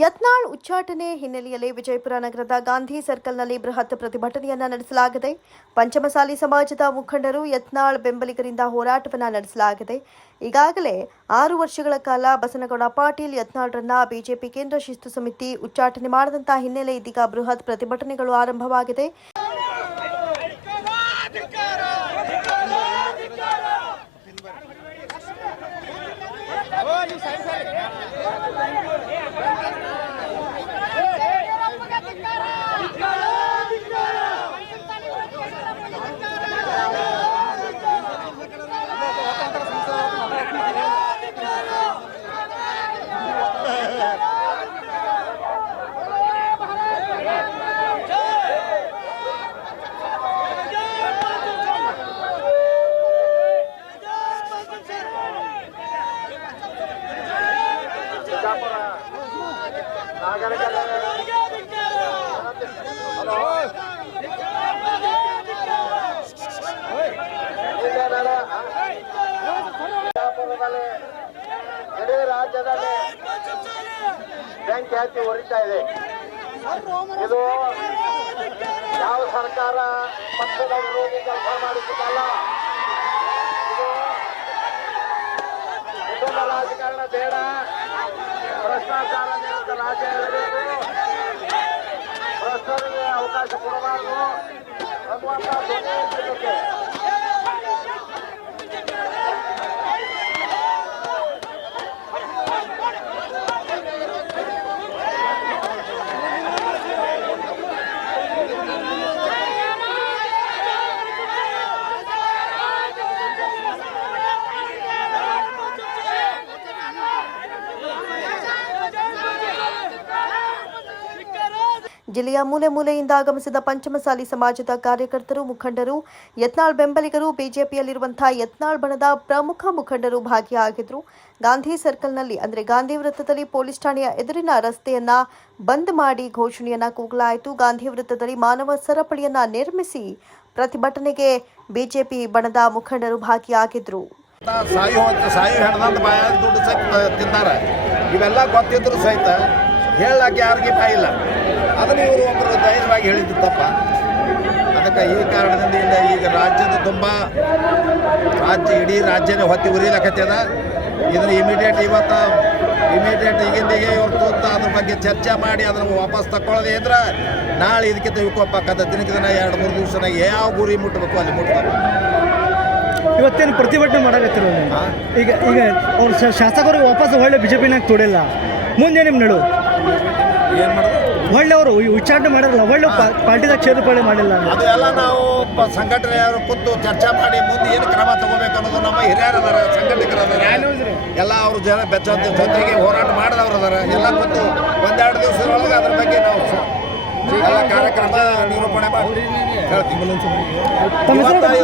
ಯತ್ನಾಳ್ ಉಚ್ಚಾಟನೆ ಹಿನ್ನೆಲೆಯಲ್ಲಿ ವಿಜಯಪುರ ನಗರದ ಗಾಂಧಿ ಸರ್ಕಲ್ನಲ್ಲಿ ಬೃಹತ್ ಪ್ರತಿಭಟನೆಯನ್ನ ನಡೆಸಲಾಗಿದೆ. ಪಂಚಮಸಾಲಿ ಸಮಾಜದ ಮುಖಂಡರು ಯತ್ನಾಳ್ ಬೆಂಬಲಿಗರಿಂದ ಹೋರಾಟವನ್ನ ನಡೆಸಲಾಗಿದೆ. ಈಗಾಗಲೇ ಆರು ವರ್ಷಗಳ ಕಾಲ ಬಸನಗೌಡ ಪಾಟೀಲ್ ಯತ್ನಾಳ್ರನ್ನ ಬಿಜೆಪಿ ಕೇಂದ್ರ ಶಿಸ್ತು ಸಮಿತಿ ಉಚ್ಚಾಟನೆ ಮಾಡದಂತಹ ಹಿನ್ನೆಲೆ ಇದೀಗ ಬೃಹತ್ ಪ್ರತಿಭಟನೆಗಳು ಆರಂಭವಾಗಿದೆ. ಇಡೀ ರಾಜ್ಯದಲ್ಲಿ ಬೆಂಕಿ ಹತ್ತಿ ಉರಿತಾ ಇದೆ. ಇದು ಯಾವ ಸರ್ಕಾರ ಪಕ್ಷದ ವಿರೋಧಿ ಕೆಲಸ ಮಾಡಿದ್ದಲ್ಲ ಕುಟುಂಬ ರಾಜಕಾರಣ ಬೇಡ. ಭ್ರಷ್ಟಾಚಾರ ರಾಜ್ಯ ಭ್ರಷ್ಟರಿಗೆ ಅವಕಾಶ ಕೊಡಬಾರದು. ಜಿಲ್ಲೆಯ ಮೂಲೆ ಮೂಲೆಯಿಂದ ಆಗಮಿಸಿದ ಪಂಚಮಸಾಲಿ ಸಮಾಜದ ಕಾರ್ಯಕರ್ತರು, ಮುಖಂಡರು, ಯತ್ನಾಳ್ ಬೆಂಬಲಿಗರು, ಬಿಜೆಪಿಯಲ್ಲಿರುವಂತಹ ಯತ್ನಾಳ್ ಬಣದ ಪ್ರಮುಖ ಮುಖಂಡರು ಭಾಗಿಯಾಗಿದ್ರು. ಗಾಂಧಿ ಸರ್ಕಲ್ನಲ್ಲಿ, ಅಂದರೆ ಗಾಂಧಿ ವೃತ್ತದಲ್ಲಿ ಪೊಲೀಸ್ ಠಾಣೆಯ ಎದುರಿನ ರಸ್ತೆಯನ್ನ ಬಂದ್ ಮಾಡಿ ಘೋಷಣೆಯನ್ನ ಕೂಗಲಾಯಿತು. ಗಾಂಧಿ ವೃತ್ತದಲ್ಲಿ ಮಾನವ ಸರಪಳಿಯನ್ನ ನಿರ್ಮಿಸಿ ಪ್ರತಿಭಟನೆಗೆ ಬಿಜೆಪಿ ಬಣದ ಮುಖಂಡರು ತಿಂತಾರೆ ಇವೆಲ್ಲ ಗೊತ್ತಿದ್ರು ಸಹಿತ ಹೇಳಕ್ಕೆ ಯಾರಿಗೆ ಬಾಯಿಲ್ಲ ಅದನ್ನು ಇವರು ಒಬ್ಬರು ಧೈರ್ಯವಾಗಿ ಹೇಳಿದ್ದು ತಪ್ಪ ಅದಕ್ಕೆ ಈ ಕಾರಣದಿಂದ ಈಗ ರಾಜ್ಯದ ತುಂಬ ರಾಜ್ಯ ಇಡೀ ರಾಜ್ಯನೇ ಹೊತ್ತಿ ಉರಿಲಕತ್ತದ. ಇದನ್ನು ಇಮಿಡಿಯೇಟ್ ಇವತ್ತು ಇಮಿಡಿಯೇಟ್ ಈಗಿಂದಿಗೆ ಇವತ್ತು ತೂತ ಅದ್ರ ಬಗ್ಗೆ ಚರ್ಚೆ ಮಾಡಿ ಅದನ್ನು ವಾಪಸ್ ತಗೊಳ್ಳೋದೇ ಇದ್ರೆ ನಾಳೆ ಇದಕ್ಕಿಂತ ವಿಕೋಪಕ್ಕದ ದಿನಕ್ಕೆ ದಿನ ಎರಡು ಮೂರು ದಿವಸನಾಗ ಯಾವ ಗುರಿ ಮುಟ್ಟಬೇಕು ಅಲ್ಲಿ ಮುಟ್ಟಬೇಕು ಇವತ್ತೇನು ಪ್ರತಿಭಟನೆ ಮಾಡಕತ್ತಿರೋ ಈಗ ಈಗ ಅವ್ರು ಶಾಸಕರು ವಾಪಸ್ ಒಳ್ಳೆ ಬಿಜೆಪಿನಾಗ ತೊಡಿಲ್ಲ. ಮುಂದೆ ನಿಮ್ಮ ನಡು? ಏನು ಮಾಡೋದು? ಒಳ್ಳೆ ವಿಚಾರಣೆ ಮಾಡಿರಲ್ಲ ಒಳ್ಳೆ ಪಾರ್ಟಿದಾಗ ಸೇರ್ಪಡೆ ಮಾಡಿಲ್ಲ ಅದೆಲ್ಲ ನಾವು ಸಂಘಟನೆಯವರು ಕೂತು ಚರ್ಚೆ ಮಾಡಿ ಮುಂದೆ ಏನು ಕ್ರಮ ತಗೋಬೇಕು ಅನ್ನೋದು ನಮ್ಮ ಹಿರಿಯರು ಸಂಘಟಕರ ಎಲ್ಲ ಅವರು ಜನ ಬೆಚ್ಚ ಜೊತೆಗೆ ಹೋರಾಟ ಮಾಡಿದವರು ಅದಾರ. ಎಲ್ಲ ಕೂತು ಒಂದೆರಡು ದಿವಸದೊಳಗೆ ಅದ್ರ ಬಗ್ಗೆ ನಾವು ಎಲ್ಲ ಕಾರ್ಯಕ್ರಮ ನಿರೂಪಣೆ ಮಾಡಿ ಹೇಳ್ತೀವಿ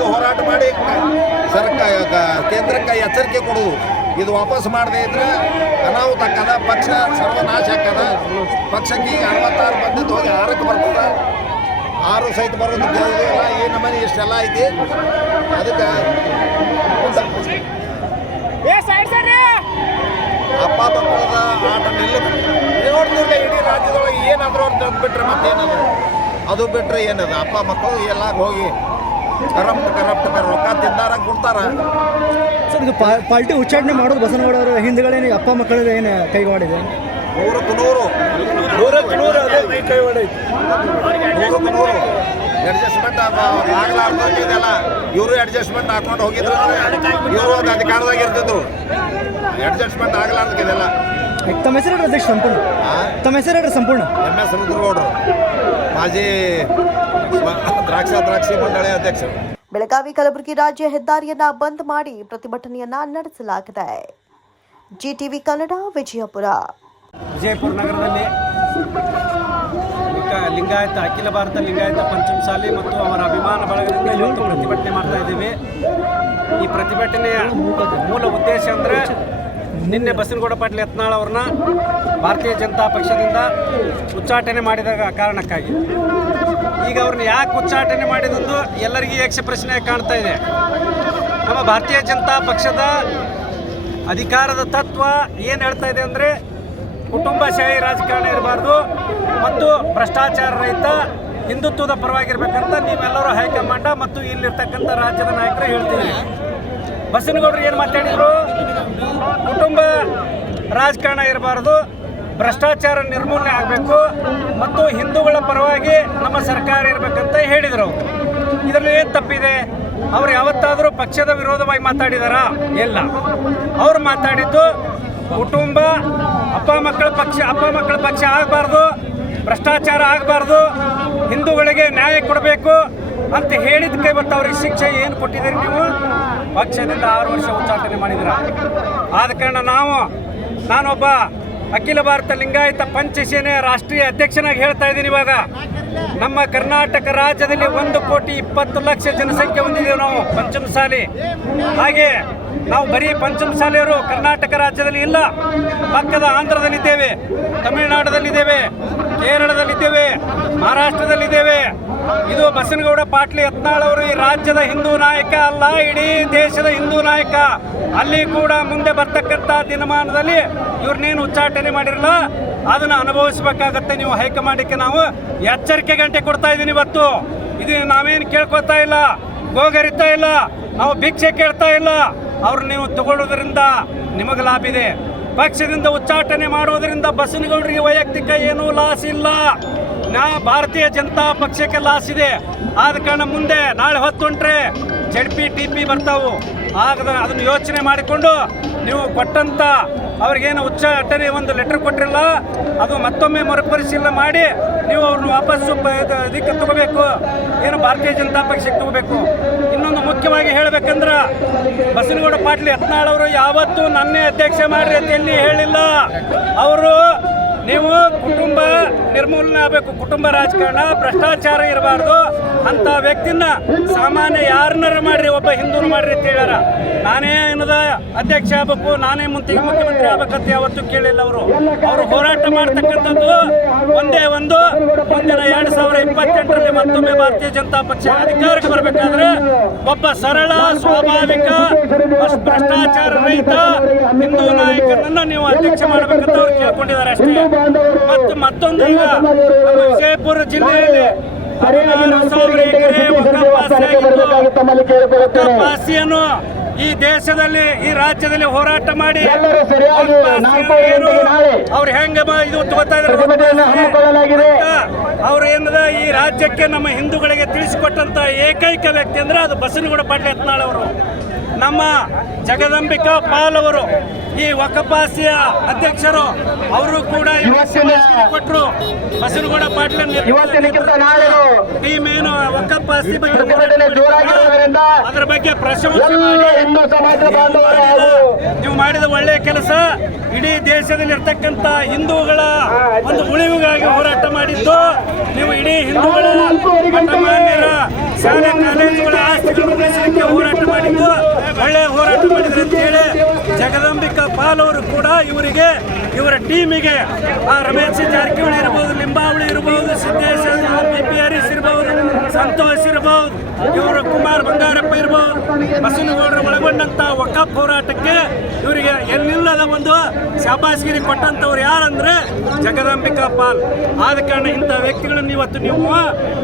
ಹೋರಾಟ ಮಾಡಿ ಸರ್ಕಾರ ಕೇಂದ್ರಕ್ಕೆ ಎಚ್ಚರಿಕೆ ಕೊಡುವುದು. ಇದು ವಾಪಸ್ ಮಾಡದೇ ಇದ್ರೆ ಅನಾಹುತ ಆಕ್ಕದ ಪಕ್ಷ ಸರ್ವನಾಶ ಆಕ್ಕದ ಪಕ್ಷಕ್ಕೆ ಈಗ ಅರವತ್ತಾರು ಬಂದಿದ್ದು ಹೋಗಿ ಆರಕ್ಕೆ ಬರ್ತದ. ಆರು ಸಹಿತ ಬರೋದು ಎಲ್ಲ ಈ ನಮ್ಮನೆ ಇಷ್ಟೆಲ್ಲ ಐತಿ. ಅದಕ್ಕೆ ಅಪ್ಪ ಮಕ್ಕಳದ ಆಟ ನಿಲ್ಲ ನೋಡ್ತಿರ್ಲಿಲ್ಲ ಇಡೀ ರಾಜ್ಯದೊಳಗೆ ಏನಾದರೂ ಅಂತ ಮತ್ತೆ ಮತ್ತೇನದು? ಅದು ಬಿಟ್ಟರೆ ಏನದು? ಅಪ್ಪ ಮಕ್ಕಳು ಎಲ್ಲ ಹೋಗಿ ಕರಪ್ಟ್ ಕರಪ್ಟ್ ರೊಕ್ಕ ತಿಂದಾರ ಕೊಡ್ತಾರ. ಇದು ಪಾ- ಪಾರ್ಟಿ ಉಚ್ಚಾಟನೆ ಮಾಡೋದು ಅವರ ಹಿಂದ್ಗಳೇನು ಅಪ್ಪ ಮಕ್ಕಳಿಗೆ ಏನು ಕೈವಾಡಿದೆ? ನೂರಕ್ಕೆ ನೂರು ನೂರಕ್ಕೆ ನೂರು ಅದೇ ನೂರಕ್ಕೆ ನೂರು. ಅಡ್ಜಸ್ಟ್ಮೆಂಟ್ ಆಗ್ಲಾರ್ದಿದೆಲ್ಲ ಇವರು ಅಡ್ಜಸ್ಟ್ಮೆಂಟ್ ಹಾಕೊಂಡು ಹೋಗಿದ್ರು. ಇವರು ಒಂದು ಅಧಿಕಾರದಾಗ ಇರ್ತಿದ್ರು. ಅಡ್ಜಸ್ಟ್ಮೆಂಟ್ ಆಗ್ಲಾರ್ದಿದೆಲ್ಲ ತಮ್ಮ ಹೆಸರು ಅಧ್ಯಕ್ಷ ಸಂಪೂರ್ಣ. ತಮ್ಮ ಹೆಸರು ಸಂಪೂರ್ಣ. ಎಂ ಎಸ್ ರುದ್ರಗೌಡರು ಮಾಜಿ ದ್ರಾಕ್ಷ ದ್ರಾಕ್ಷಾ ದ್ರಾಕ್ಷಿ ಮಂಡಳಿ ಅಧ್ಯಕ್ಷರು. ಬೆಳಗಾವಿ ಕಲಬುರಗಿ ರಾಜ್ಯ ಹೆದ್ದಾರಿಯನ್ನ ಬಂದ್ ಮಾಡಿ ಪ್ರತಿಭಟನೆಯನ್ನ ನಡೆಸಲಾಗಿದೆ. ಜಿಟಿವಿ ಕನ್ನಡ, ವಿಜಯಪುರ. ವಿಜಯಪುರ ನಗರದಲ್ಲಿ ಲಿಂಗ- ಲಿಂಗಾಯತ, ಅಖಿಲ ಭಾರತ ಲಿಂಗಾಯತ ಪಂಚಮಸಾಲಿ ಮತ್ತು ಅವರ ಅಭಿಮಾನ ಬಳಗದಿಂದ ಇವತ್ತು ಪ್ರತಿಭಟನೆ ಮಾಡ್ತಾ ಇದ್ದೀವಿ. ಈ ಪ್ರತಿಭಟನೆಯ ಮೂಲ ಉದ್ದೇಶ ಅಂದರೆ ನಿನ್ನೆ ಬಸನಗೌಡ ಪಾಟೀಲ್ ಯತ್ನಾಳ್ ಅವ್ರನ್ನ ಭಾರತೀಯ ಜನತಾ ಪಕ್ಷದಿಂದ ಉಚ್ಚಾಟನೆ ಮಾಡಿದ ಕಾರಣಕ್ಕಾಗಿ. ಈಗ ಅವ್ರನ್ನ ಯಾಕೆ ಉಚ್ಚಾಟನೆ ಮಾಡಿದಂದು ಎಲ್ಲರಿಗೂ ಯಕ್ಷ ಪ್ರಶ್ನೆ ಕಾಣ್ತಾ ಇದೆ. ನಮ್ಮ ಭಾರತೀಯ ಜನತಾ ಪಕ್ಷದ ಅಧಿಕಾರದ ತತ್ವ ಏನು ಹೇಳ್ತಾ ಇದೆ ಅಂದರೆ ಕುಟುಂಬಶಾಹಿ ರಾಜಕಾರಣ ಇರಬಾರ್ದು ಮತ್ತು ಭ್ರಷ್ಟಾಚಾರ ರಹಿತ ಹಿಂದುತ್ವದ ಪರವಾಗಿರ್ಬೇಕಂತ ನೀವೆಲ್ಲರೂ ಹೈಕಮಾಂಡ ಮತ್ತು ಇಲ್ಲಿರ್ತಕ್ಕಂಥ ರಾಜ್ಯದ ನಾಯಕರು ಹೇಳ್ತೀವಿ ಬಸನಗೌಡರು ಏನು ಮಾತಾಡಿದ್ರು? ಕುಟುಂಬ ರಾಜಕಾರಣ ಇರಬಾರ್ದು, ಭ್ರಷ್ಟಾಚಾರ ನಿರ್ಮೂಲನೆ ಆಗಬೇಕು ಮತ್ತು ಹಿಂದೂಗಳ ಪರವಾಗಿ ನಮ್ಮ ಸರ್ಕಾರ ಇರಬೇಕಂತ ಹೇಳಿದರು. ಇದರಲ್ಲಿ ಏನು ತಪ್ಪಿದೆ? ಅವ್ರು ಯಾವತ್ತಾದರೂ ಪಕ್ಷದ ವಿರೋಧವಾಗಿ ಮಾತಾಡಿದಾರಾ? ಇಲ್ಲ. ಅವ್ರು ಮಾತಾಡಿದ್ದು ಕುಟುಂಬ, ಅಪ್ಪ ಮಕ್ಕಳ ಪಕ್ಷ, ಅಪ್ಪ ಮಕ್ಕಳ ಪಕ್ಷ ಆಗಬಾರ್ದು, ಭ್ರಷ್ಟಾಚಾರ ಆಗಬಾರ್ದು, ಹಿಂದೂಗಳಿಗೆ ನ್ಯಾಯ ಕೊಡಬೇಕು ಅಂತ ಹೇಳಿದ್ದಕ್ಕೆ ಇವತ್ತು ಅವ್ರಿಗೆ ಶಿಕ್ಷೆ ಏನು ಕೊಟ್ಟಿದ್ದೀರಿ ನೀವು? ಪಕ್ಷದಿಂದ ಆರು ವರ್ಷ ಉಚ್ಚಾಟನೆ ಮಾಡಿದ್ರ ಆದ ಕಾರಣ ನಾವು, ನಾನೊಬ್ಬ ಅಖಿಲ ಭಾರತ ಲಿಂಗಾಯತ ಪಂಚಸೇನೆಯ ರಾಷ್ಟ್ರೀಯ ಅಧ್ಯಕ್ಷನಾಗಿ ಹೇಳ್ತಾ ಇದ್ದೀನಿ ಇವಾಗ. ನಮ್ಮ ಕರ್ನಾಟಕ ರಾಜ್ಯದಲ್ಲಿ ಒಂದು ಕೋಟಿ ಇಪ್ಪತ್ತು ಲಕ್ಷ ಜನಸಂಖ್ಯೆ ಹೊಂದಿದ್ದೇವೆ ನಾವು, ಪಂಚಮಸಾಲಿ. ಹಾಗೆ ನಾವು ಬರೀ ಪಂಚಮಸಾಲಿಯರು ಕರ್ನಾಟಕ ರಾಜ್ಯದಲ್ಲಿ ಇಲ್ಲ. ಪಕ್ಕದ ಆಂಧ್ರದಲ್ಲಿದ್ದೇವೆ, ತಮಿಳುನಾಡದಲ್ಲಿದ್ದೇವೆ, ಕೇರಳದಲ್ಲಿದ್ದೇವೆ, ಮಹಾರಾಷ್ಟ್ರದಲ್ಲಿದ್ದೇವೆ. ಇದು ಬಸನಗೌಡ ಪಾಟ್ಲಿ ಯತ್ನಾಳ್ ಅವರು ಈ ರಾಜ್ಯದ ಹಿಂದೂ ನಾಯಕ ಅಲ್ಲ, ಇಡೀ ದೇಶದ ಹಿಂದೂ ನಾಯಕ. ಅಲ್ಲಿ ಕೂಡ ಮುಂದೆ ಬರ್ತಕ್ಕಂಥ ದಿನಮಾನದಲ್ಲಿ ಇವ್ರನ್ನೇನು ಉಚ್ಚಾಟನೆ ಮಾಡಿರಲ್ಲ, ಅದನ್ನು ಅನುಭವಿಸಬೇಕಾಗತ್ತೆ ನೀವು ಹೈಕಮಾಂಡಕ್ಕೆ ನಾವು. ಎಚ್ಚರಿಕೆ ಗಂಟೆ ಕೊಡ್ತಾ ಇದ್ದೀನಿ ಇವತ್ತು. ಇದು ನಾವೇನು ಕೇಳ್ಕೊತಾ ಇಲ್ಲ, ಗೋಗರಿತಾ ಇಲ್ಲ, ನಾವು ಭಿಕ್ಷೆ ಕೇಳ್ತಾ ಇಲ್ಲ. ಅವ್ರು ನೀವು ತಗೊಳ್ಳೋದ್ರಿಂದ ನಿಮಗೆ ಲಾಭ ಇದೆ. ಪಕ್ಷದಿಂದ ಉಚ್ಚಾಟನೆ ಮಾಡೋದರಿಂದ ಬಸನಗೌಡರಿಗೆ ವೈಯಕ್ತಿಕ ಏನೂ ಲಾಸ್ ಇಲ್ಲ. ನಾ ಭಾರತೀಯ ಜನತಾ ಪಕ್ಷಕ್ಕೆ ಲಾಸ್ ಇದೆ. ಆದ ಕಾರಣ ಮುಂದೆ ನಾಳೆ ಹೊತ್ತುಂಟ್ರೆ ಜಡ್ ಪಿ, ಟಿ ಪಿ ಬರ್ತಾವು. ಆಗದ ಅದನ್ನು ಯೋಚನೆ ಮಾಡಿಕೊಂಡು ನೀವು ಕೊಟ್ಟಂತ ಅವ್ರಿಗೇನು ಉಚ್ಚಾಟನೆ ಒಂದು ಲೆಟರ್ ಕೊಟ್ಟಿರಲ್ಲ, ಅದು ಮತ್ತೊಮ್ಮೆ ಮರುಪರಿಶೀಲನೆ ಮಾಡಿ ನೀವು ಅವ್ರನ್ನ ವಾಪಸ್ಸು ಇದಕ್ಕೆ ತಗೋಬೇಕು. ಏನು ಭಾರತೀಯ ಜನತಾ ಪಕ್ಷಕ್ಕೆ ತಗೋಬೇಕು. ಮುಖ್ಯವಾಗಿ ಹೇಳ್ಬೇಕಂದ್ರೆ ಬಸನಗೌಡ ಪಾಟೀಲ್ ಯತ್ನಾಳ್ ಅವರು ಯಾವತ್ತೂ ನನ್ನೇ ಅಧ್ಯಕ್ಷ ಮಾಡ್ರಿ ಅಂತ ಎಲ್ಲಿ ಹೇಳಿಲ್ಲ. ಅವರು ನೀವು ಕುಟುಂಬ ನಿರ್ಮೂಲನೆ ಆಗಬೇಕು, ಕುಟುಂಬ ರಾಜಕಾರಣ, ಭ್ರಷ್ಟಾಚಾರ ಇರಬಾರ್ದು. ಅಂತ ವ್ಯಕ್ತಿನ ಸಾಮಾನ್ಯ ಯಾರನ್ನಾರ ಮಾಡ್ರಿ ಒಬ್ಬ ಹಿಂದೂರು ಮಾಡ್ರಿ ಅಂತ ಹೇಳ್ಯಾರ. ನಾನೇ ಏನದ ಅಧ್ಯಕ್ಷ ಆಗ್ಬೇಕು ನಾನೇ ಮುಂದೆ ಮುಖ್ಯಮಂತ್ರಿ ಆಗ್ಬೇಕಂತ ಯಾವತ್ತೂ ಕೇಳಿಲ್ಲ ಅವರು. ಅವರು ಹೋರಾಟ ಮಾಡ್ತಕ್ಕಂಥದ್ದು ಒಂದೇ ಒಂದು ಮುಂದಿನ ಎರಡು ಸಾವಿರ ಇಪ್ಪತ್ತೆಂಟರಲ್ಲಿ ಮತ್ತೊಮ್ಮೆ ಭಾರತೀಯ ಜನತಾ ಪಕ್ಷ ಅಧಿಕಾರಕ್ಕೆ ಬರಬೇಕಾದ್ರೆ ಒಬ್ಬ ಸರಳ ಸ್ವಾಭಾವಿಕ ಭ್ರಷ್ಟಾಚಾರ ರಹಿತ ಹಿಂದೂ ನಾಯಕರನ್ನ ನೀವು ಅಧ್ಯಕ್ಷ ಮಾಡಬೇಕಂತ ಅವ್ರು ಕೇಳ್ಕೊಂಡಿದ್ದಾರೆ ಅಷ್ಟೇ. ಮತ್ತು ಮತ್ತೊಂದು ಈಗ ವಿಜಯಪುರ ಜಿಲ್ಲೆಯಲ್ಲಿ ವಕ್ಕಫಾಸಿಯನ್ನು ಈ ದೇಶದಲ್ಲಿ ಈ ರಾಜ್ಯದಲ್ಲಿ ಹೋರಾಟ ಮಾಡಿ ಏನು ಅವ್ರು ಹೆಂಗ ಇದು ಅವ್ರು ಏನದ ಈ ರಾಜ್ಯಕ್ಕೆ ನಮ್ಮ ಹಿಂದೂಗಳಿಗೆ ತಿಳಿಸಿಕೊಟ್ಟಂತ ಏಕೈಕ ವ್ಯಕ್ತಿ ಅಂದ್ರೆ ಅದು ಬಸನಗೌಡ ಪಾಟೀಲ್ ಯತ್ನಾಳ್ ಅವರು. ನಮ್ಮ ಜಗದಂಬಿಕಾ ಪಾಲ್ ಅವರು ಈ ವಕಪಾಸಿಯ ಅಧ್ಯಕ್ಷರು ಅವರು ಕೂಡ ಕೊಟ್ಟರು ಬಸನಗೌಡ ಪಾಟೀಲ್ ಟೀಮ್ ಏನು ವಕಪಾಸಿ ಬಗ್ಗೆ ಅದ್ರ ಬಗ್ಗೆ ಪ್ರಶಂಸೆ ನೀವು ಮಾಡಿದ ಒಳ್ಳೆಯ ಕೆಲಸ ಇಡೀ ದೇಶದಲ್ಲಿ ಇರ್ತಕ್ಕಂಥ ಹಿಂದೂಗಳ ಒಂದು ಉಳಿವಿಗಾಗಿ ಹೋರಾಟ ಮಾಡಿದ್ದು. ನೀವು ಇಡೀ ಹಿಂದೂಗಳ ಶಾಲೆ ಕಾಲೇಜುಗಳ ಆಸ್ತಿಗಳನ್ನು ಹೋರಾಟ ಹೋರಾಟ ಮಾಡಿದ್ರೆ ಅಂತ ಹೇಳಿ ಜಗದಂಬಿಕಾ ಪಾಲ್ ಅವರು ಕೂಡ ಇವರಿಗೆ, ಇವರ ಟೀಮಿಗೆ, ಆ ರಮೇಶ್ ಜಾರಕಿಹೊಳಿ ಇರ್ಬೋದು, ಲಿಂಬಾವಳಿ ಇರ್ಬೋದು ಸಿದ್ದೇಶ್ ಬಿ ಇರ್ಬೋದು, ಸಂತೋಷ್ ಇರ್ಬೋದು, ಇವರು ಕುಮಾರ್ ಬಂಗಾರಪ್ಪ ಇರ್ಬೋದು, ಬಸವನಗೌಡರು ಒಳಗೊಂಡಂತ ಒಕ್ಕ ಹೋರಾಟಕ್ಕೆ ಇವರಿಗೆ ಶಾಬಾಸ್ಗಿರಿ ಕೊಟ್ಟಂಥವ್ರು ಯಾರಂದ್ರೆ ಜಗದಂಬಿಕಾ ಪಾಲ್. ಆದ ಕಾರಣ ಇಂಥ ವ್ಯಕ್ತಿಗಳನ್ನು ಇವತ್ತು ನೀವು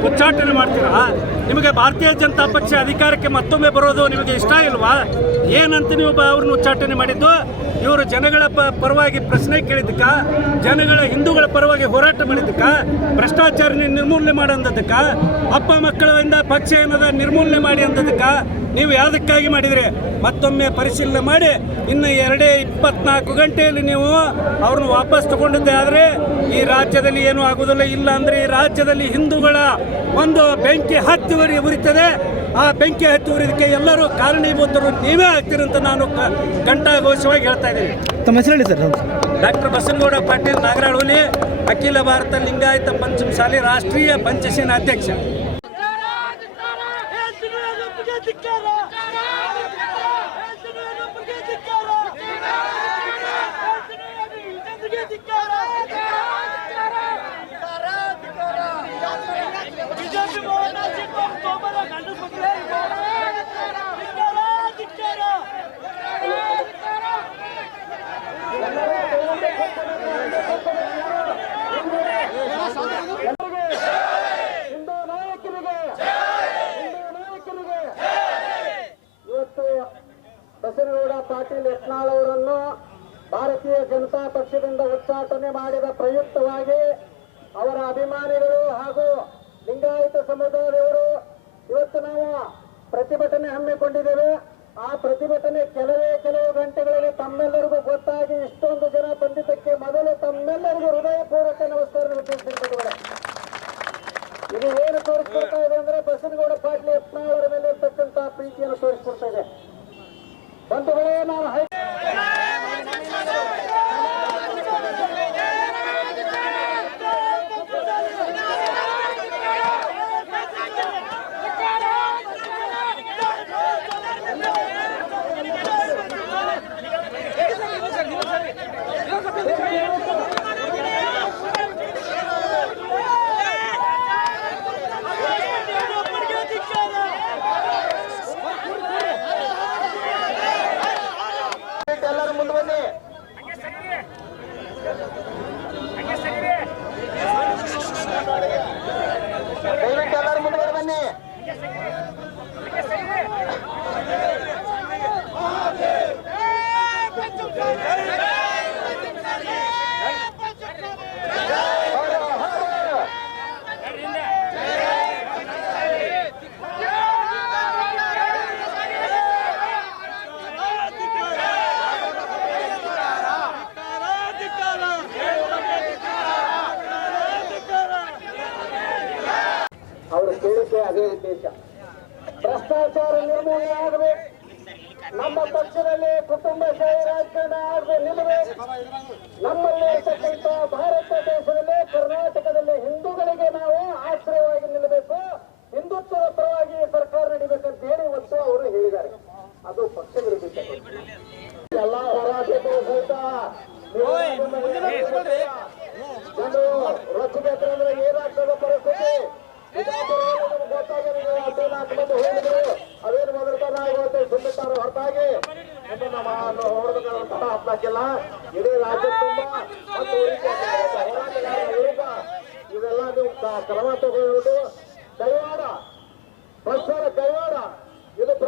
ಉಚ್ಚಾಟನೆ ಮಾಡ್ತೀರಾ? ನಿಮಗೆ ಭಾರತೀಯ ಜನತಾ ಪಕ್ಷ ಅಧಿಕಾರಕ್ಕೆ ಮತ್ತೊಮ್ಮೆ ಬರೋದು ನಿಮಗೆ ಇಷ್ಟ ಇಲ್ವಾ? ಏನಂತ ನೀವು ಅವ್ರನ್ನ ಉಚ್ಚಾಟನೆ ಮಾಡಿದ್ದು? ಇವರು ಜನಗಳ ಪರವಾಗಿ ಪ್ರಶ್ನೆ ಕೇಳಿದ್ದಕ್ಕ? ಜನಗಳ ಹಿಂದೂಗಳ ಪರವಾಗಿ ಹೋರಾಟ ಮಾಡಿದ್ದಕ್ಕ? ಭ್ರಷ್ಟಾಚಾರ ನಿರ್ಮೂಲನೆ ಮಾಡಂದದಕ್ಕ ಅಪ್ಪ ಮಕ್ಕಳಿಂದ ಪಕ್ಷ ಏನದ ನಿರ್ಮೂಲನೆ ಮಾಡಿ ಅಂದದಕ್ಕ ನೀವು ಯಾವುದಕ್ಕಾಗಿ ಮಾಡಿದರೆ? ಮತ್ತೊಮ್ಮೆ ಪರಿಶೀಲನೆ ಮಾಡಿ ಇನ್ನು ಎರಡೇ ಇಪ್ಪತ್ನಾಲ್ಕು ಗಂಟೆಯಲ್ಲಿ ನೀವು ಅವ್ರನ್ನ ವಾಪಸ್ ತಗೊಂಡಿದ್ದೆ. ಆದರೆ ಈ ರಾಜ್ಯದಲ್ಲಿ ಏನೂ ಆಗುವುದಿಲ್ಲ. ಇಲ್ಲ ಅಂದರೆ ಈ ರಾಜ್ಯದಲ್ಲಿ ಹಿಂದೂಗಳ ಒಂದು ಬೆಂಕಿ ಹತ್ತಿ ಉರಿ ಉರಿತದೆ. ಆ ಬೆಂಕಿ ಹತ್ತಿ ಉರಿದಕ್ಕೆ ಎಲ್ಲರೂ ಕಾರಣೀಭೂತರು ನೀವೇ ಆಗ್ತೀರಂತ ನಾನು ಘಂಟಾಘೋಷವಾಗಿ ಹೇಳ್ತಾ ಇದ್ದೀನಿ. ತಮ್ಮ ಹೆಸರು ಹೇಳಿ ಸರ್ ಡಾಕ್ಟರ್ ಬಸನಗೌಡ ಪಾಟೀಲ್ ನಾಗರಾಳ್ ಹುಲಿ ಅಖಿಲ ಭಾರತ ಲಿಂಗಾಯತ ಪಂಚಮಸಾಲಿ ರಾಷ್ಟ್ರೀಯ ಪಂಚಸೇನಾ ಅಧ್ಯಕ್ಷ ಬಿಜೆಪಿ ಭವನ ಸಿಕ್ಕೊಂಡು ತೋಮರ ಗಂಡು ಮಕ್ಕಳೇ ಧಿಕ್ಕಾರ ಪಕ್ಷದಿಂದ ಉಚ್ಚಾಟನೆ ಮಾಡಿದ ಪ್ರಯುಕ್ತವಾಗಿ ಅವರ ಅಭಿಮಾನಿಗಳು ಹಾಗೂ ಲಿಂಗಾಯತ ಸಮುದಾಯದವರು, ಇವತ್ತು ನಾವು ಪ್ರತಿಭಟನೆ ಹಮ್ಮಿಕೊಂಡಿದ್ದೇವೆ. ಆ ಪ್ರತಿಭಟನೆ ಕೆಲವೇ ಕೆಲವು ಗಂಟೆಗಳಲ್ಲಿ ತಮ್ಮೆಲ್ಲರಿಗೂ ಗೊತ್ತಾಗಿ ಇಷ್ಟೊಂದು ಜನ ಬಂದಿದ್ದಕ್ಕೆ ಮೊದಲು ತಮ್ಮೆಲ್ಲರಿಗೂ ಹೃದಯಪೂರ್ವಕ ನಮಸ್ಕಾರ ತಿಳಿಸಿರ್ತಾರೆ ಇದು ಏನು ತೋರಿಸ್ಕೊಡ್ತಾ ಇದೆ ಅಂದ್ರೆ ಬಸನಗೌಡ ಪಾಟೀಲ್ ಯತ್ನಾಳರ ಮೇಲೆ ಇರ್ತಕ್ಕಂತಹ ಪ್ರೀತಿಯನ್ನು ತೋರಿಸ್ಕೊಡ್ತಾ ಇದೆ. ಬಂಧುಗಳೇ ನಾವು ಹೈ ಎಲ್ಲರೂ ಮುಂದೆ ಬನ್ನಿ ದಯವಿಟ್ಟು ಎಲ್ಲರೂ ಮುಂದೆ ಬನ್ನಿ ಹೌದು, ಹೌದು. ಅವರು ಕೇಳಿಕೆ ಅದೇ ಉದ್ದೇಶ ಭ್ರಷ್ಟಾಚಾರ ನಿರ್ಮೂಲನೆ ಆಗಬೇಕು ನಮ್ಮ ಪಕ್ಷದಲ್ಲಿ ಕುಟುಂಬ ಸೇವೆ ರಾಜಕಾರಣ ಆಗಬೇಕು ನಿಲ್ಲಬೇಕು ನಮ್ಮಲ್ಲಿ ಇರ್ತಕ್ಕಂಥ ಭಾರತ ದೇಶದಲ್ಲಿ ಕರ್ನಾಟಕದಲ್ಲಿ ಹಿಂದೂಗಳಿಗೆ ನಾವು ಆಶ್ರಯವಾಗಿ ನಿಲ್ಲಬೇಕು. ಹಿಂದುತ್ವದ ಪರವಾಗಿ ಸರ್ಕಾರ ನಡಿಬೇಕಂತ ಹೇಳಿ ಇವತ್ತು ಅವರು ಹೇಳಿದ್ದಾರೆ. ಅದು ಪಕ್ಷ ವಿರೋಧಿ ಎಲ್ಲ ಹೋರಾಟಕ್ಕೂ ಸಹಿತ